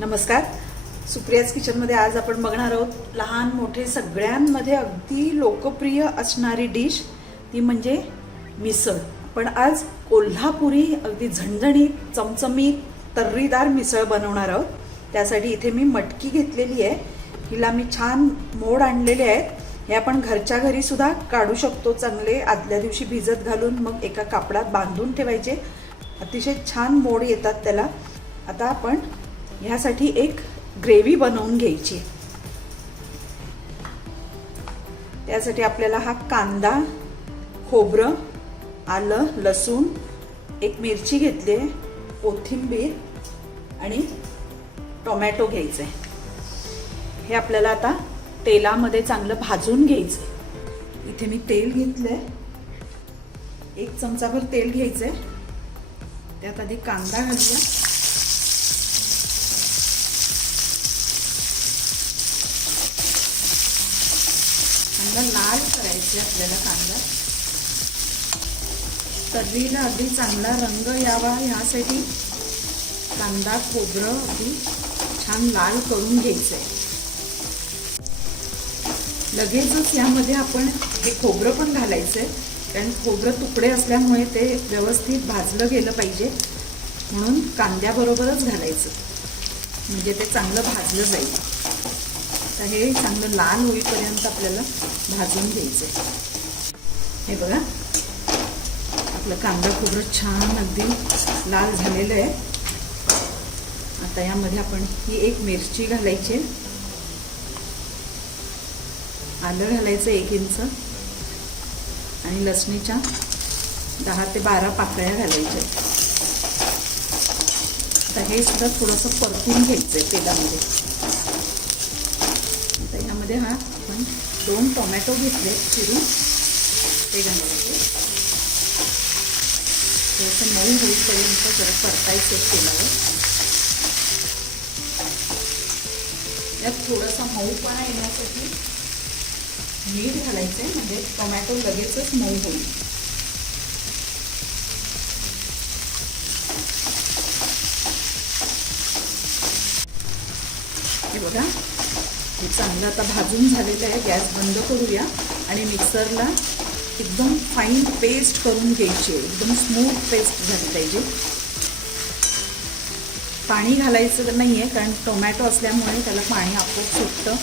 नमस्कार. सुप्रियाज किचनमध्ये आज आपण बघणार आहोत लहान मोठे सगळ्यांमध्ये अगदी लोकप्रिय असणारी डिश, ती म्हणजे मिसळ. पण आज कोल्हापुरी अगदी झणझणीत चमचमीत तर्रीदार मिसळ बनवणार आहोत. त्यासाठी इथे मी मटकी घेतलेली आहे. हिला मी छान मोड आणलेले आहेत. हे आपण घरच्या घरी सुद्धा काढू शकतो. चांगले आदल्या दिवशी भिजत घालून मग एका कापडात बांधून ठेवायचे. अतिशय छान मोड येतात त्याला. आता आपण ह्यासाठी एक ग्रेव्ही बनवून घ्यायची. त्यासाठी आपल्याला हा कांदा, खोबरं, आलं, लसूण, एक मिरची घेतली आहे, कोथिंबीर आणि टोमॅटो घ्यायचे. हे आपल्याला आता तेलामध्ये चांगलं भाजून घ्यायचं. इथे मी तेल घेतलंय. 1 चमचाभर तेल घ्यायचंय. त्यात आधी कांदा घालूया. कांदा लाल करायचे आपल्याला. कांदा तर्रीला अगदी चांगला रंग यावा ह्यासाठी कांदा खोबरं अगदी छान लाल करून घ्यायचंय. लगेचच यामध्ये आपण हे खोबरं पण घालायचंय, कारण खोबरं तुकडे असल्यामुळे ते व्यवस्थित भाजलं गेलं पाहिजे. म्हणून कांद्याबरोबरच घालायचं, म्हणजे ते चांगलं भाजलं जाईल. तर हे चांगलं लाल होईपर्यंत आपल्याला भाजून घ्यायचं. हे बघा, आपलं कांदा खोबरं छान अगदी लाल झालेलं आहे. आता यामध्ये आपण ही एक मिरची घालायची, आलं घालायचं 1 इंच आणि लसणीच्या 10 ते 12 पाकळ्या घालायच्या. आता हे सुद्धा थोडंसं परतून घ्यायचं आहे तेलामध्ये. आता यामध्ये आपण 2 टोमॅटो घेतले चिरून, ते घालायचे. थोडंसं मऊ होईपर्यंत जरा परतायचं तेलावर. यात थोडासा मऊपणा येण्यासाठी मीठ घालायचं आहे, म्हणजे टोमॅटो लगेचच मऊ होईल. हे बघा, हे चांगलं आता भाजून झालेलं आहे. गॅस बंद करूया आणि मिक्सरला एकदम फाईन पेस्ट करून घ्यायची. एकदम स्मूथ पेस्ट झाली पाहिजे. पाणी घालायचं नाही आहे, कारण टोमॅटो असल्यामुळे त्याला पाणी आपोआप सुटतं.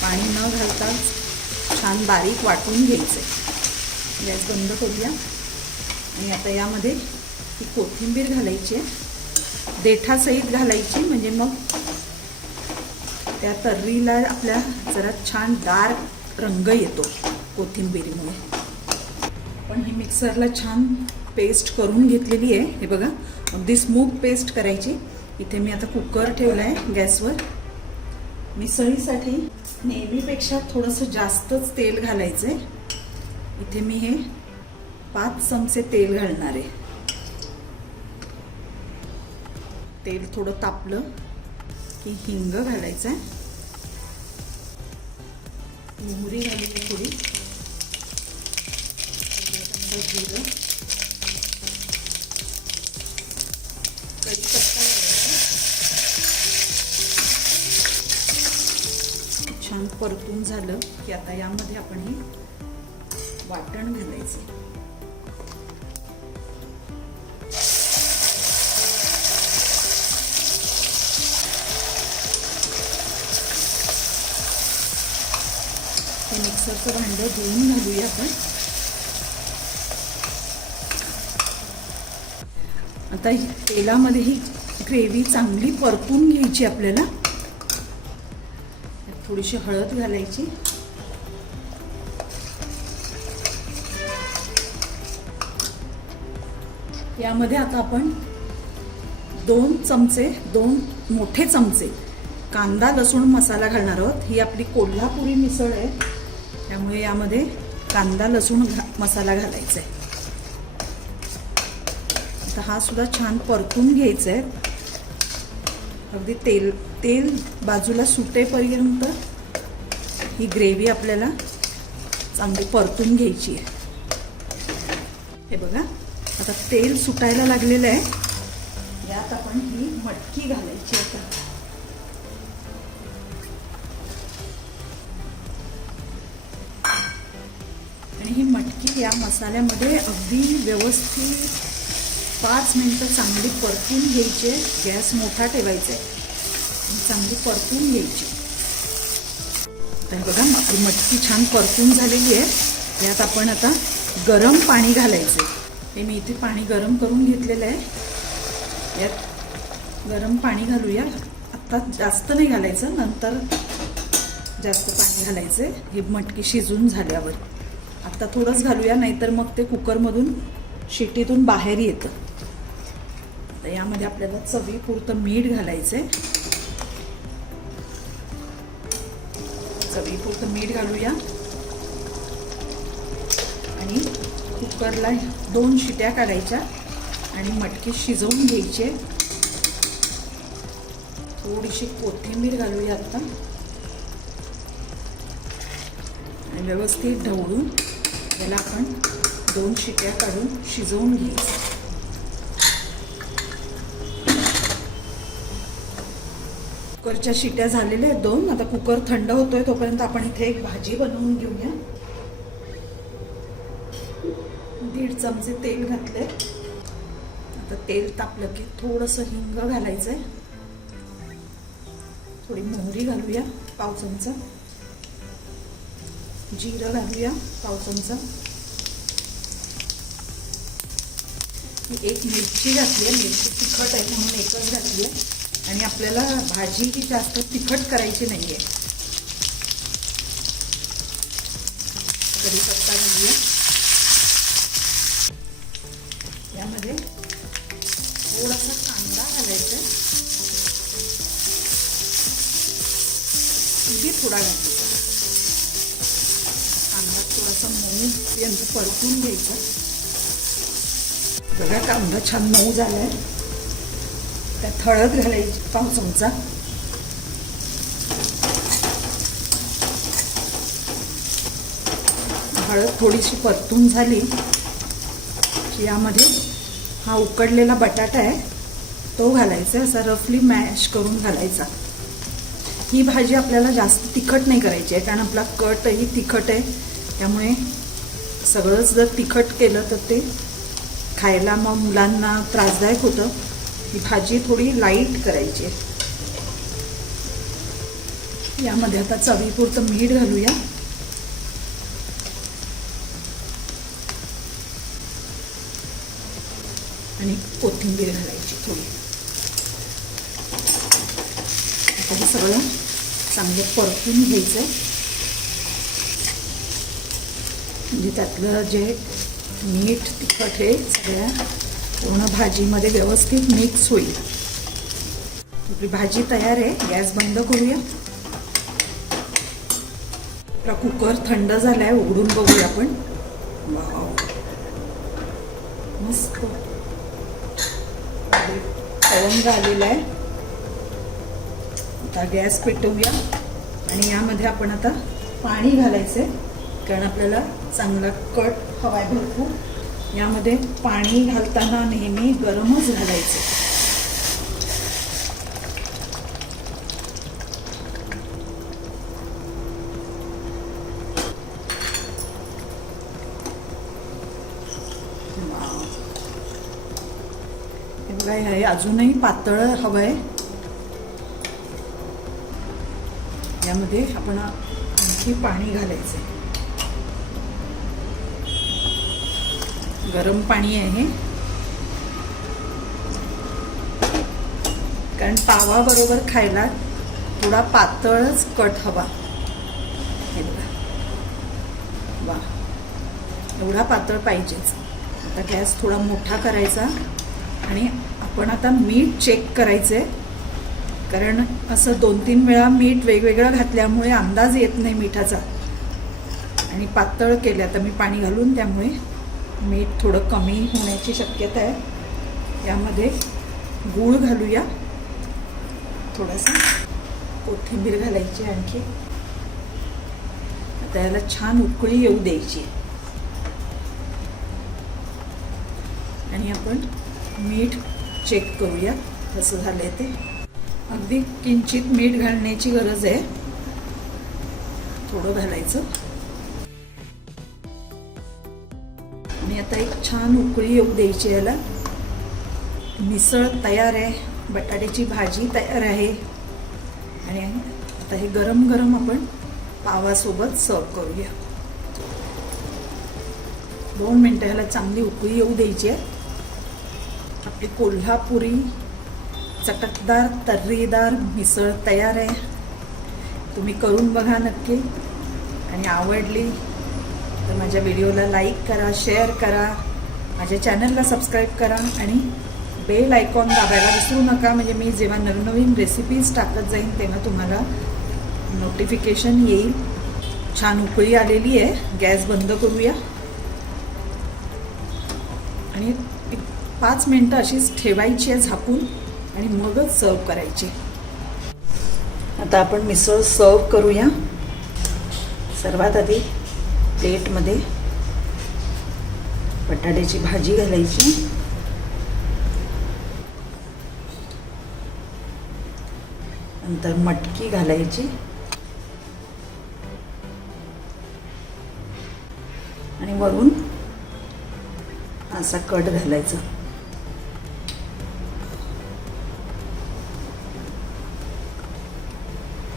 पाणी न घालताच छान बारीक वाटून घ्यायचं. गॅस बंद करूया आणि आता यामध्ये ही कोथिंबीर घालायची आहे. देठासहित घालायची, म्हणजे मग त्या तर्रीला आपल्या जरा छान डार्क रंग येतो कोथिंबीरीमुळे. पण ही मिक्सरला छान पेस्ट करून घेतलेली आहे. हे बघा, अगदी स्मूथ पेस्ट करायची. इथे मी आता कुकर ठेवला आहे गॅसवर. मिसळीसाठी नेहमीपेक्षा थोडंसं जास्तच तेल घालायचं आहे. इथे मी हे 5 चमचे तेल घालणार आहे. तेल थोडं तापलं की हिंग घालायचं आहे. मोहरी घालायची थोडी, जिरं, कढीपत्ता घालायचा. छान परतून झालं की आता यामध्ये आपण हे वाटण घालायचं. हे मिक्सरचं भांडं धुवून घालूया आपण. आता ही तेलामध्ये ही ग्रेव्ही चांगली परतून घ्यायची आपल्याला. थोडीशी हळद घालायची. यामध्ये आता आपण 2 मोठे चमचे कांदा लसूण मसाला घालणार आहोत. ही आपली कोल्हापुरी मिसळ आहे, त्यामुळे यामध्ये कांदा लसूण मसाला घालायचा आहे. आता हा सुद्धा छान परतून घ्यायचा आहे. अगदी तेल बाजूला सुटेपर्यंत ही ग्रेव्ही आपल्याला चांगली परतून घ्यायची आहे. हे बघा, आता तेल सुटायला लागलेलं आहे. यात आपण ही मटकी घालायची आता. मटकी या मसाल्यामध्ये अगदी व्यवस्थित 5 मिनिटं चांगली परतून घ्यायची. गॅस मोठा ठेवायचा आहे, चांगली परतून घ्यायची. तर बघा आपली मटकी छान परतून झालेली आहे. यात आपण आता गरम पाणी घालायचं. हे मी इथे पाणी गरम करून घेतलेलं आहे. यात गरम पाणी घालूया. आत्ता जास्त नाही घालायचं, नंतर जास्त पाणी घालायचं. हे मटकी शिजून झाल्यावर आत्ता थोडंच घालूया, नाहीतर मग ते कुकरमधून शिट्टीतून बाहेर येतं. तर यामध्ये आपल्याला चवीपुरतं मीठ घालायचं आहे. चवीपुरतं मीठ घालूया आणि कुकरला 2 शिट्या काढायच्या आणि मटकी शिजवून घ्यायची. थोडीशी कोथिंबीर घालूया आता आणि व्यवस्थित ढवळून त्याला आपण 2 शिट्या काढून शिजवून घ्यायचं. कुकरच्या शिट्या झालेल्या आहेत 2. आता कुकर थंड होतोय, तोपर्यंत आपण इथे एक भाजी बनवून घेऊया. 1.5 चमचे तेल घातले. आता तेल तापलं की थोडंसं हिंग घालायचं आहे. थोडी मोहरी घालूया 1/2 चमचा. जिरं घालूया 1/2 चमचा. एक मिरची घातली आहे. मिरची तिखट आहे म्हणून एकच घातली आहे. आणि आपल्याला भाजी ही जास्त तिखट करायची नाही आहे. कढीपत्ता घालूया. यामध्ये थोडासा कांदा घालायचा. अगदी थोडा घालायचा. कांदा थोडासा मऊ पर्यंत परतून घ्यायचा. बघा कांदा छान मऊ झालाय. त्यात हळद घालायची 1/2 चमचा. हळद थोडीशी परतून झाली की यामध्ये हा उकडलेला बटाटा आहे तो घालायचा. असा रफली मॅश करून घालायचा. ही भाजी आपल्याला जास्त तिखट नाही करायची आहे, कारण आपला कटही तिखट आहे. त्यामुळे सगळंच जर तिखट केलं तर ते खायला मग मुलांना त्रासदायक होतं. ही भाजी थोडी लाईट करायची आहे. यामध्ये आता चवीपुरतं मीठ घालूया. आणि कोथिंबीर घालायची थोडी. आता हे सगळं चांगलं परतून घ्यायचं आहे. म्हणजे त्यातलं जे मीठ तिखट हे सगळ्या पूर्ण भाजीमध्ये व्यवस्थित मिक्स होईल. आपली भाजी तयार आहे. गॅस बंद करूया. आपला कुकर थंड झालाय. उघडून बघूया आपण. वाव, मस्त तवंग आलेला आहे. आता गॅस पेटवूया आणि यामध्ये आपण आता पाणी घालायचंय, कारण आपल्याला चांगला कट हवाय भरपूर. यामध्ये पाणी घालताना नेहमी गरमच घालायचं. हे बघा, हे अजूनही पातळ हवंय. यामध्ये आपण आणखी पाणी घालायचं. गरम पाणी आहे, कारण पावा बरोबर खायला थोडा पातळच कट हवा. हे बघा, वा, एवढा पातळ पाहिजेच. आता गॅस थोडा मोठा करायचा आणि आपण आता मीठ चेक करायचंय, कारण असं 2-3 वेळा मीठ वेगवेगळं घातल्यामुळे अंदाज येत नाही मिठाचा. आणि पातळ केलं आता मी पाणी घालून, त्यामुळे मीठ थोडं कमी होण्याची शक्यता आहे. यामध्ये गूळ घालूया. थोडासा कोथिंबीर घालायची आणखी. आता याला छान उकळी येऊ द्यायची. आणि आपण मीठ चेक करूया कसं झालंय ते. अगदी किंचित मीठ घालण्याची गरज आहे. आहे. 2 थोडं घालायचं. आणि आता एक छान उकळी येऊ द्यायची याला. मिसळ तयार आहे, बटाट्याची भाजी तयार आहे आणि आता हे गरम गरम आपण पावासोबत सर्व करूया. 2 मिनटं ह्याला चांगली उकळी येऊ द्यायची आहे. आपली कोल्हापुरी चटकदार तर्रीदार मिसळ तयार आहे. तुम्ही करून बघा नक्की आणि आवडली तर माझ्या व्हिडिओला लाईक करा, शेअर करा, माझ्या चॅनलला सबस्क्राईब करा आणि बेल आयकॉन दाबायला विसरू नका. म्हणजे मी जेव्हा नवनवीन रेसिपीज टाकत जाईन तेव्हा तुम्हाला नोटिफिकेशन येईल. छान उकळी आलेली आहे. गॅस बंद करूया आणि 5 मिनटं अशीच ठेवायची आहे झाकून आणि मगच सर्व करायची. आता आपण मिसळ सर्व करूया. सर्वात आधी प्लेटमध्ये बटाट्याची भाजी घालायची, नंतर मटकी घालायची आणि वरून असा कट घालायचा.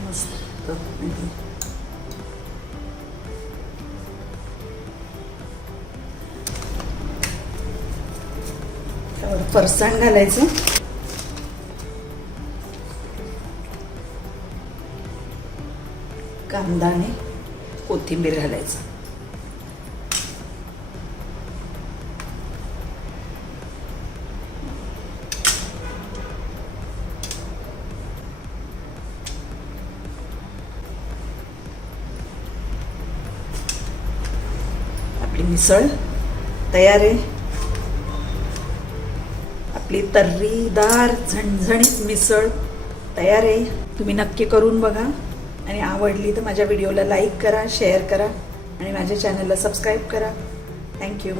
मस्त. त्यावर फरसाण घालायचं, कांदा आणि कोथिंबीर घालायचं. आपली मिसळ तयार आहे. आपली तर्रीदार झणझणीत मिसळ तयार आहे. तुम्ही नक्की करून बघा आणि आवडली तर माझ्या व्हिडिओला लाईक करा, शेअर करा आणि माझ्या चॅनलला सबस्क्राईब करा. थँक्यू.